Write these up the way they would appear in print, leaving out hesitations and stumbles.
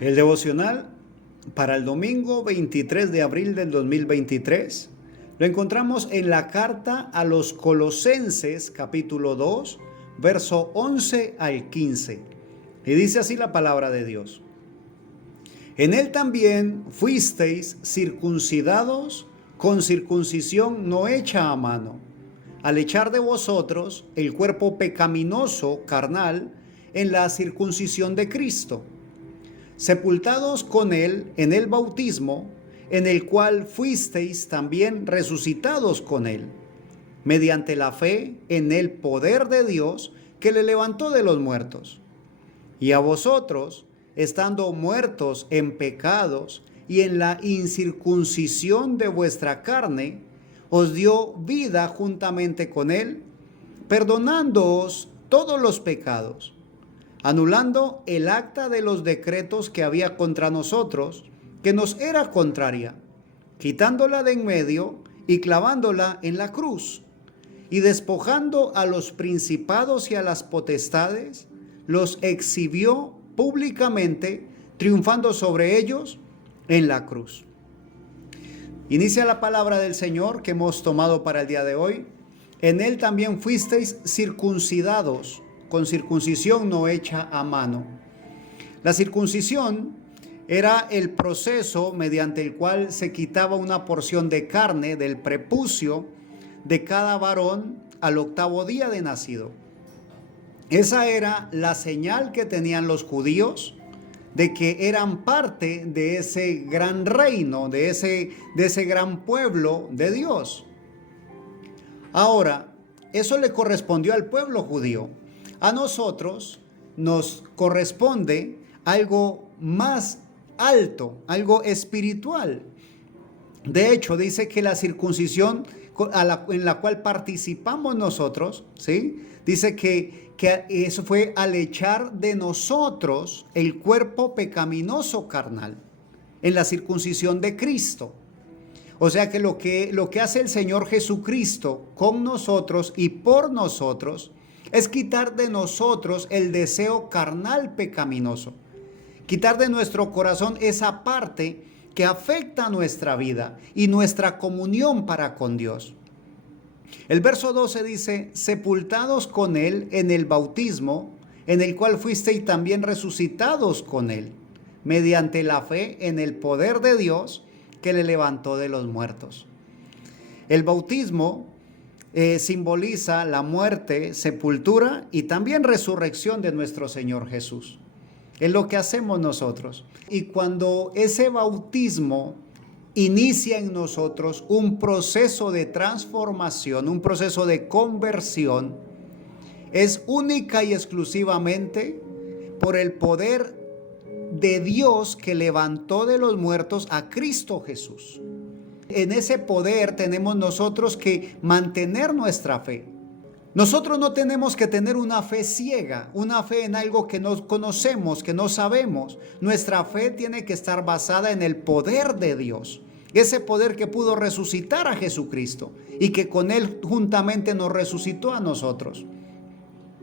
El devocional para el domingo 23 de abril del 2023 lo encontramos en la carta a los Colosenses capítulo 2, verso 11 al 15. Y dice así la palabra de Dios. En él también fuisteis circuncidados con circuncisión no hecha a mano, al echar de vosotros el cuerpo pecaminoso carnal en la circuncisión de Cristo, sepultados con él en el bautismo, en el cual fuisteis también resucitados con él, mediante la fe en el poder de Dios que le levantó de los muertos. Y a vosotros, estando muertos en pecados y en la incircuncisión de vuestra carne, os dio vida juntamente con él, perdonándoos todos los pecados, anulando el acta de los decretos que había contra nosotros, que nos era contraria, quitándola de en medio y clavándola en la cruz, y despojando a los principados y a las potestades, los exhibió públicamente, triunfando sobre ellos en la cruz. Inicia la palabra del Señor que hemos tomado para el día de hoy. En él también fuisteis circuncidados con circuncisión no hecha a mano. La circuncisión era el proceso mediante el cual se quitaba una porción de carne del prepucio de cada varón al octavo día de nacido. Esa era la señal que tenían los judíos de que eran parte de ese gran reino, de ese gran pueblo de Dios. Ahora, eso le correspondió al pueblo judío. A nosotros nos corresponde algo más alto, algo espiritual. De hecho, dice que la circuncisión en la cual participamos nosotros, ¿sí? Dice que eso fue al echar de nosotros el cuerpo pecaminoso carnal, en la circuncisión de Cristo. O sea que lo que hace el Señor Jesucristo con nosotros y por nosotros es quitar de nosotros el deseo carnal pecaminoso, quitar de nuestro corazón esa parte que afecta nuestra vida y nuestra comunión para con Dios. El verso 12 dice, sepultados con él en el bautismo, en el cual fuisteis también resucitados con él, mediante la fe en el poder de Dios que le levantó de los muertos. El bautismo simboliza la muerte, sepultura y también resurrección de nuestro Señor Jesús. Es lo que hacemos nosotros. Y cuando ese bautismo inicia en nosotros un proceso de transformación, un proceso de conversión, es única y exclusivamente por el poder de Dios que levantó de los muertos a Cristo Jesús. En ese poder tenemos nosotros que mantener nuestra fe. Nosotros no tenemos que tener una fe ciega, una fe en algo que no conocemos, que no sabemos. Nuestra fe tiene que estar basada en el poder de Dios. Ese poder que pudo resucitar a Jesucristo y que con él juntamente nos resucitó a nosotros.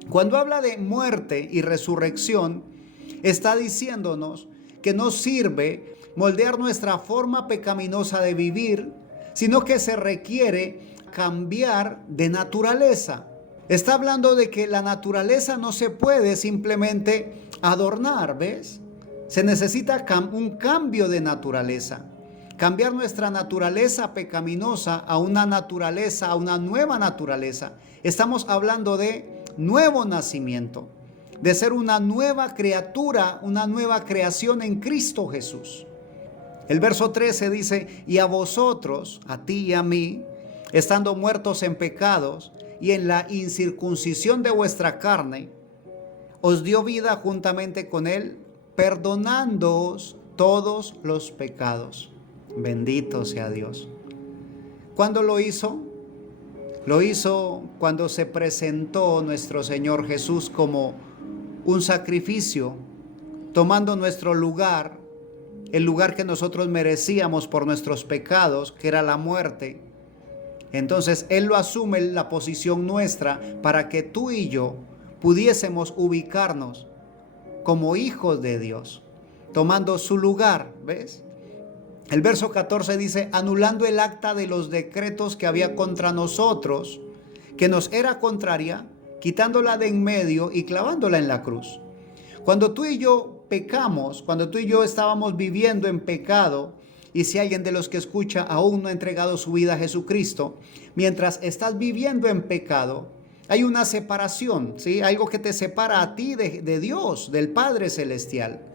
Cuando habla de muerte y resurrección, está diciéndonos que no sirve moldear nuestra forma pecaminosa de vivir, sino que se requiere cambiar de naturaleza. Está hablando de que la naturaleza no se puede simplemente adornar, ¿ves? Se necesita un cambio de naturaleza. Cambiar nuestra naturaleza pecaminosa a una naturaleza, a una nueva naturaleza. Estamos hablando de nuevo nacimiento, de ser una nueva criatura, una nueva creación en Cristo Jesús. El verso 13 dice, y a vosotros, a ti y a mí, estando muertos en pecados y en la incircuncisión de vuestra carne, os dio vida juntamente con él, perdonándoos todos los pecados. Bendito sea Dios. ¿Cuándo lo hizo? Lo hizo cuando se presentó nuestro Señor Jesús como un sacrificio, tomando nuestro lugar, el lugar que nosotros merecíamos por nuestros pecados, que era la muerte. Entonces Él lo asume en la posición nuestra para que tú y yo pudiésemos ubicarnos como hijos de Dios. tomando su lugar, ¿ves? El verso 14 dice, anulando el acta de los decretos que había contra nosotros, que nos era contraria, quitándola de en medio y clavándola en la cruz. Cuando tú y yo pecamos, cuando tú y yo estábamos viviendo en pecado, y si alguien de los que escucha aún no ha entregado su vida a Jesucristo, mientras estás viviendo en pecado, hay una separación, ¿sí? Algo que te separa a ti de Dios, del Padre Celestial.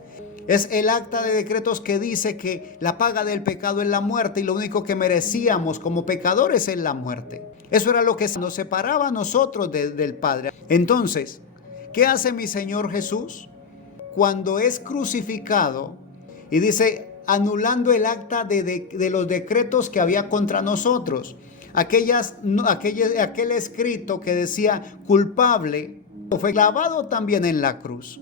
Es el acta de decretos que dice que la paga del pecado es la muerte y lo único que merecíamos como pecadores es la muerte. Eso era lo que nos separaba a nosotros del Padre. Entonces, ¿qué hace mi Señor Jesús? Cuando es crucificado y dice, anulando el acta de los decretos que había contra nosotros, aquel escrito que decía culpable, fue clavado también en la cruz.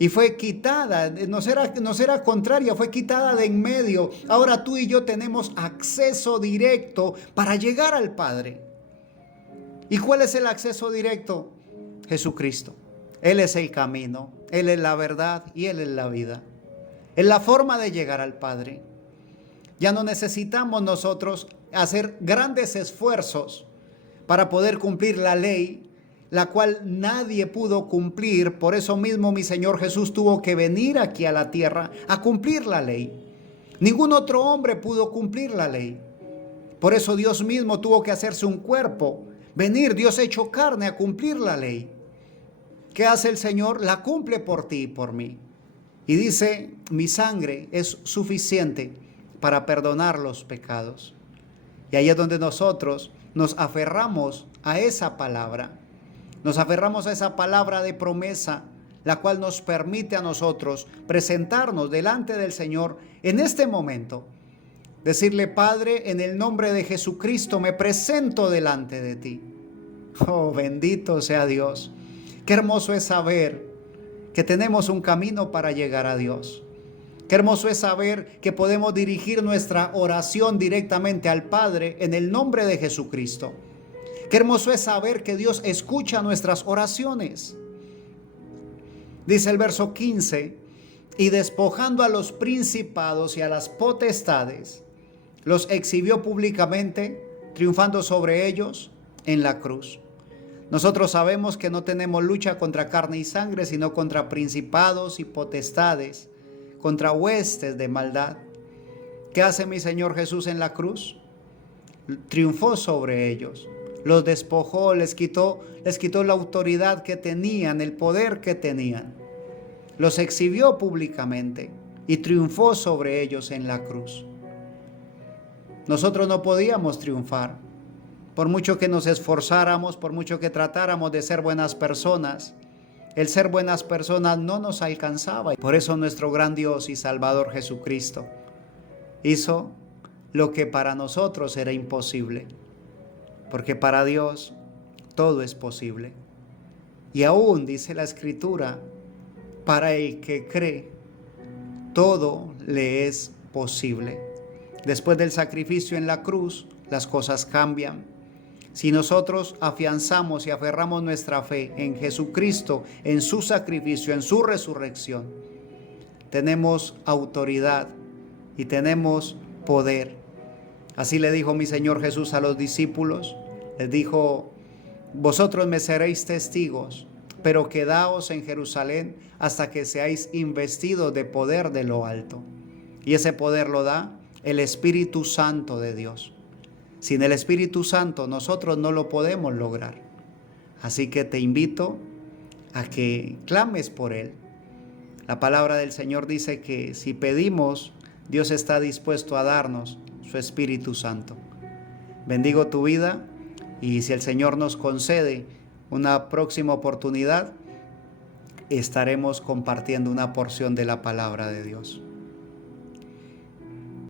Y fue quitada, nos era contraria, fue quitada de en medio. Ahora tú y yo tenemos acceso directo para llegar al Padre. ¿Y cuál es el acceso directo? Jesucristo. Él es el camino, Él es la verdad y Él es la vida. Es la forma de llegar al Padre. Ya no necesitamos nosotros hacer grandes esfuerzos para poder cumplir la ley, la cual nadie pudo cumplir. Por eso mismo mi Señor Jesús tuvo que venir aquí a la tierra a cumplir la ley. Ningún otro hombre pudo cumplir la ley. Por eso Dios mismo tuvo que hacerse un cuerpo, venir Dios hecho carne a cumplir la ley. ¿Qué hace el Señor? La cumple por ti y por mí. Y dice, mi sangre es suficiente para perdonar los pecados. Y ahí es donde nosotros nos aferramos a esa palabra. Nos aferramos a esa palabra de promesa, la cual nos permite a nosotros presentarnos delante del Señor en este momento. Decirle, Padre, en el nombre de Jesucristo me presento delante de ti. Oh, bendito sea Dios. Qué hermoso es saber que tenemos un camino para llegar a Dios. Qué hermoso es saber que podemos dirigir nuestra oración directamente al Padre en el nombre de Jesucristo. Qué hermoso es saber que Dios escucha nuestras oraciones. Dice el verso 15, y despojando a los principados y a las potestades, los exhibió públicamente, triunfando sobre ellos en la cruz. Nosotros sabemos que no tenemos lucha contra carne y sangre, sino contra principados y potestades, contra huestes de maldad. ¿Qué hace mi Señor Jesús en la cruz? Triunfó sobre ellos. Los despojó, les quitó la autoridad que tenían, el poder que tenían. Los exhibió públicamente y triunfó sobre ellos en la cruz. Nosotros no podíamos triunfar. Por mucho que nos esforzáramos, por mucho que tratáramos de ser buenas personas, el ser buenas personas no nos alcanzaba. Por eso nuestro gran Dios y Salvador Jesucristo hizo lo que para nosotros era imposible. Porque para Dios todo es posible. Y aún dice la Escritura, para el que cree, todo le es posible. Después del sacrificio en la cruz, las cosas cambian. Si nosotros afianzamos y aferramos nuestra fe en Jesucristo, en su sacrificio, en su resurrección, tenemos autoridad y tenemos poder. Así le dijo mi Señor Jesús a los discípulos, les dijo, vosotros me seréis testigos, pero quedaos en Jerusalén hasta que seáis investidos de poder de lo alto. Y ese poder lo da el Espíritu Santo de Dios. Sin el Espíritu Santo nosotros no lo podemos lograr. Así que te invito a que clames por Él. La palabra del Señor dice que si pedimos, Dios está dispuesto a darnos su Espíritu Santo. Bendigo tu vida y si el Señor nos concede una próxima oportunidad, estaremos compartiendo una porción de la palabra de Dios.